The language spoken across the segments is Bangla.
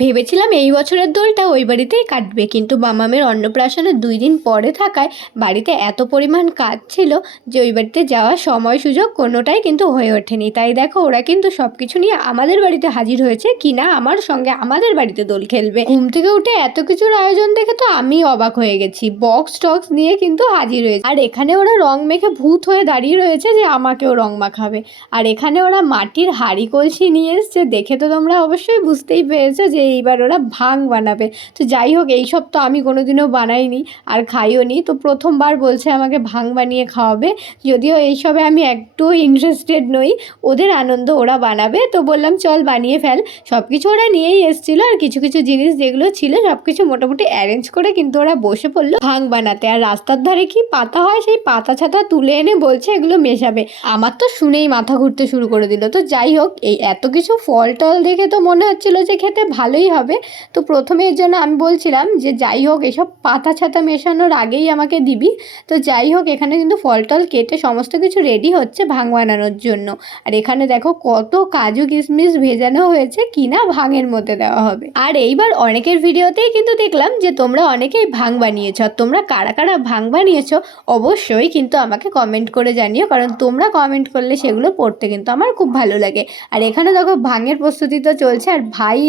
ভেবেছিলাম এই বছরের দোলটা ওই বাড়িতেই কাটবে, কিন্তু মামামের অন্নপ্রাশনের দুই দিন পরে থাকায় বাড়িতে এত পরিমাণ কাজ ছিল যে ওই বাড়িতে যাওয়ার সময় সুযোগ কোনোটাই কিন্তু হয়ে ওঠেনি। তাই দেখো, ওরা কিন্তু সব কিছু নিয়ে আমাদের বাড়িতে হাজির হয়েছে কিনা আমার সঙ্গে আমাদের বাড়িতে দোল খেলবে। ঘুম থেকে উঠে এত কিছুর আয়োজন দেখে তো আমি অবাক হয়ে গেছি। বক্স টক্স নিয়ে কিন্তু হাজির হয়েছে। আর এখানে ওরা রং মেখে ভূত হয়ে দাঁড়িয়ে রয়েছে যে আমাকেও রং মাখাবে। আর এখানে ওরা মাটির হাড়ি কলসি নিয়ে এসছে, দেখে তো তোমরা অবশ্যই বুঝতেই পেরেছ যে এইবার ওরা ভাং বানাবে। তো যাই হোক, এইসব তো আমি কোনোদিনও বানাইনি আর খাইও নি। তো প্রথমবার বলছে আমাকে ভাং বানিয়ে খাওয়াবে। যদিও এইসবে আমি একটু ইন্টারেস্টেড নই। ওদের আনন্দ ওরা বানাবে। তো বললাম, চল বানিয়ে ফেল। সব কিছু ওরা নিয়েই এসেছিল আর কিছু কিছু জিনিস যেগুলো ছিল সব কিছু মোটামুটি অ্যারেঞ্জ করে কিন্তু ওরা বসে পড়ল ভাং বানাতে। আর রাস্তার ধারে কি পাতা হয়, সেই পাতা ছাতা তুলে এনে বলছে এগুলো মেশাবে। আমার তো শুনেই মাথা ঘুরতে শুরু করে দিল। তো যাই হোক, এই এত কিছু ফল টল দেখে তো মনে হচ্ছিল যে খেতে ভালোই হবে। তো প্রথমে এর জন্য আমি বলছিলাম যে যাই হোক, এসব পাতা ছাতা মেশানোর আগেই আমাকে দিবি। তো যাই হোক, এখানে কিন্তু ফল টল কেটে সমস্ত কিছু রেডি হচ্ছে ভাঙ বানানোর জন্য। আর এখানে দেখো কত কাজু কিশমিশ ভেজানো হয়েছে কিনা ভাঙের মধ্যে দেওয়া হবে। আর এইবার অনেকের ভিডিওতেই কিন্তু দেখলাম যে তোমরা অনেকেই ভাঙ বানিয়েছ। আর তোমরা কারা কারা ভাঙ বানিয়েছ, অবশ্যই কিন্তু আমাকে কমেন্ট করে জানিও। কারণ তোমরা কমেন্ট করলে সেগুলো পড়তে কিন্তু আমার খুব ভালো লাগে। আর এখানে দেখো ভাঙের প্রস্তুতি তো চলছে। আর ভাই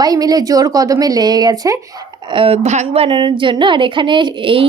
সবাই মিলে জোর কদমে লেগে গেছে। ভাং বানানোর জন্য। আর এখানে এই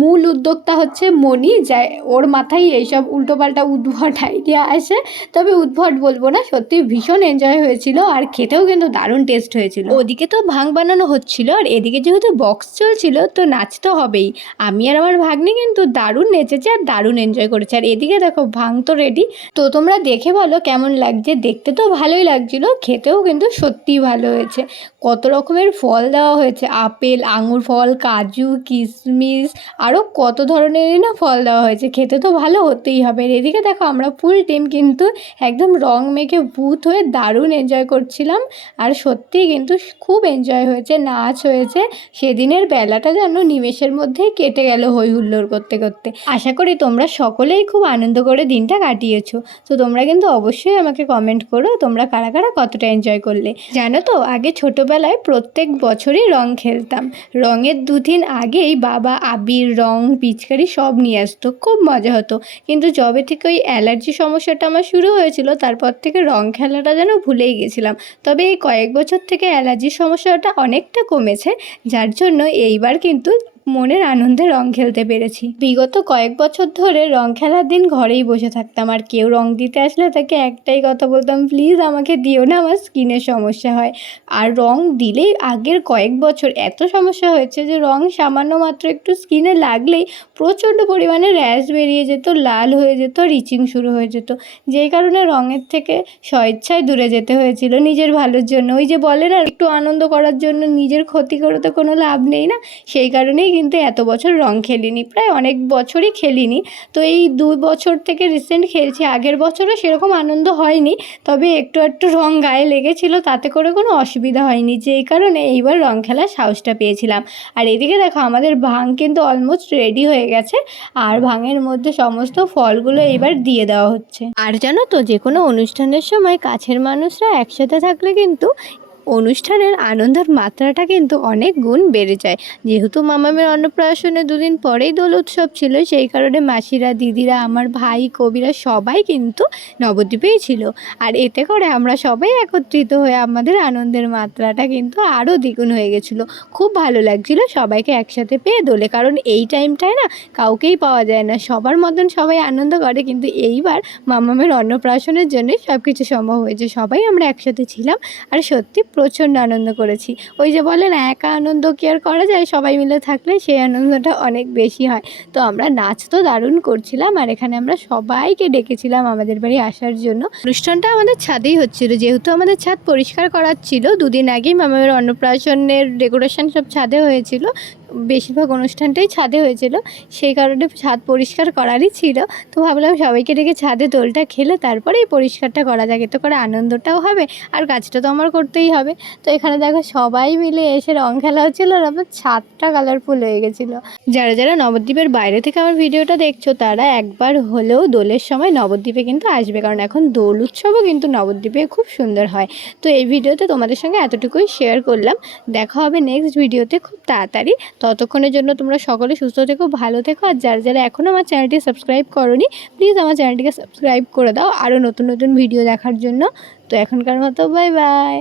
মূল উদ্যোক্তা হচ্ছে মণি যা ওর মাথায় এইসব উল্টোপাল্টা উদ্ভট আইডিয়া আসে। তবে উদ্ভট বলব না, সত্যি ভীষণ এনজয় হয়েছিল আর খেতেও কিন্তু দারুণ টেস্ট হয়েছিল। ওদিকে তো ভাং বানানো হচ্ছিল, আর এদিকে যেহেতু বক্স চলছিল, তো নাচ তো হবেই। আমি আর আমার ভাগ্নি কিন্তু দারুণ নেচেছে আর দারুণ এনজয় করেছে। আর এদিকে দেখো ভাং তো রেডি তো তোমরা দেখে বলো কেমন লাগছে? দেখতে তো ভালোই লাগছিল, খেতেও কিন্তু সত্যিই ভালো হয়েছে। কত রকমের ফল দেওয়া হয়েছে আপেল, আঙুর ফল, কাজু, কিশমিশ আরও কত ধরনেরই না ফল দেওয়া হয়েছে। খেতে তো ভালো হতেই হবে। এদিকে দেখো, আমরা ফুল টিম কিন্তু একদম রং মেখে ভূত হয়ে দারুণ এনজয় করছিলাম। আর সত্যিই কিন্তু খুব এনজয় হয়েছে, নাচ হয়েছে। সেদিনের বেলাটা যেন নিমেষের মধ্যেই কেটে গেল হই হুল্লোড় করতে করতে। আশা করি তোমরা সকলেই খুব আনন্দ করে দিনটা কাটিয়েছো। তো তোমরা কিন্তু অবশ্যই আমাকে কমেন্ট করো, তোমরা কারা কারা কতটা এনজয় করলে। জানো তো, আগে ছোটোবেলায় প্রত্যেক বছরই রং খেলতাম রঙের দুদিন আগেই বাবা আবির, রং, পিচকারি সব নিয়ে আসতো। খুব মজা হতো। কিন্তু যবে থেকে ওই অ্যালার্জি সমস্যাটা আমার শুরু হয়েছিল, তারপর থেকে রং খেলাটা যেন ভুলেই গেছিলাম। তবে এই কয়েক বছর থেকে অ্যালার্জির সমস্যাটা অনেকটা কমেছে, যার জন্য এইবার কিন্তু মনের আনন্দে রং খেলতে পেরেছি। বিগত কয়েক বছর ধরে রং খেলার দিন ঘরেই বসে থাকতাম, আর কেউ রং দিতে আসলে তাকে একটাই কথা বলতাম, প্লিজ আমাকে দিও না, আমার স্কিনের সমস্যা হয়। আর রং দিলেই আগের কয়েক বছর এত সমস্যা হয়েছে যে রং সামান্য মাত্র একটু স্কিনে লাগলেই প্রচণ্ড পরিমাণে র্যাশ বেরিয়ে যেত, লাল হয়ে যেত, রিচিং শুরু হয়ে যেত। যেই কারণে রঙের থেকে স্বেচ্ছায় দূরে যেতে হয়েছিল নিজের ভালোর জন্য। ওই যে বলে না, একটু আনন্দ করার জন্য নিজের ক্ষতি করে তো কোনো লাভ নেই না? সেই কারণেই কিন্তু এত বছর রং খেলিনি, প্রায় অনেক বছরই খেলিনি। তো এই দুই বছর থেকে রিসেন্ট খেলছি, আগের বছরও সেরকম আনন্দ হয়নি, তবে একটু একটু রং গায়ে লেগেছিল, তাতে করে কোনো অসুবিধা হয়নি যেই কারণে এইবার রং খেলার সাহসটা পেয়েছিলাম। আর এদিকে দেখো, আমাদের ভাং কিন্তু অলমোস্ট রেডি হয়ে গেছে, আর ভাঙের মধ্যে সমস্ত ফলগুলো এইবার দিয়ে দেওয়া হচ্ছে। আর জানো তো, যে কোনো অনুষ্ঠানের সময় কাছের মানুষরা একসাথে থাকলে কিন্তু অনুষ্ঠানের আনন্দের মাত্রাটা কিন্তু অনেক গুণ বেড়ে যায়। যেহেতু মামামের অন্নপ্রাশনে দুদিন পরেই দোল উৎসব ছিল, সেই কারণে মাসিরা, দিদিরা, আমার ভাই, কবিরা সবাই কিন্তু নবদ্বীপেই ছিল। আর এতে করে আমরা সবাই একত্রিত হয়ে আমাদের আনন্দের মাত্রাটা কিন্তু আরও দ্বিগুণ হয়ে গেছিল। খুব ভালো লাগছিল সবাইকে একসাথে পেয়ে দোলে, কারণ এই টাইমটায় না কাউকেই পাওয়া যায় না। সবার মতন সবাই আনন্দ করে, কিন্তু এইবার মামামের অন্নপ্রাশনের জন্যই সব কিছু সম্ভব হয়েছে। সবাই আমরা একসাথে ছিলাম। আর সত্যি প্রচণ্ড আনন্দ করেছি। ওই যে বলে না, একা আনন্দ কি আর করা যায়? সবাই মিলে থাকলে সেই আনন্দটা অনেক বেশি হয়। তো আমরা নাচ তো দারুণ করছিলাম আর এখানে আমরা সবাইকে ডেকেছিলাম আমাদের বাড়ি আসার জন্য। অনুষ্ঠানটা আমাদের ছাদেই হচ্ছিল। যেহেতু আমাদের ছাদ পরিষ্কার করার ছিল, দুদিন আগেই মামার অন্নপ্রাশনের ডেকোরেশন সব ছাদে হয়েছিল। বেশিরভাগ অনুষ্ঠানটাই ছাদে হয়েছিল। সেই কারণে ছাদ পরিষ্কার করারই ছিল। তো ভাবলাম সবাইকে ডেকে ছাদে দোলটা খেলে তারপরে এই পরিষ্কারটা করা যাক। এতে করে আনন্দটাও হবে আর কাজটা তো আমার করতেই হবে। তো এখানে দেখো সবাই মিলে এসে রং খেলা হচ্ছিল আর আমার ছাদটা কালারফুল হয়ে গেছিল। যারা যারা নবদ্বীপের বাইরে থেকে আমার ভিডিওটা দেখছ, তারা একবার হলেও দোলের সময় নবদ্বীপে কিন্তু আসবে। কারণ এখন দোল উৎসবও কিন্তু নবদ্বীপে খুব সুন্দর হয়। তো এই ভিডিওতে তোমাদের সঙ্গে এতটুকুই শেয়ার করলাম। দেখা হবে নেক্সট ভিডিওতে খুব তাড়াতাড়ি। ততক্ষণের জন্য তোমরা সকলে সুস্থ থেকো, ভালো থেকো, আর যারা যারা এখনও আমার চ্যানেলটি সাবস্ক্রাইব করনি প্লিজ আমার চ্যানেলটিকে সাবস্ক্রাইব করে দাও। আরও নতুন নতুন ভিডিও দেখার জন্য। তো এখনকার মতো বাই বাই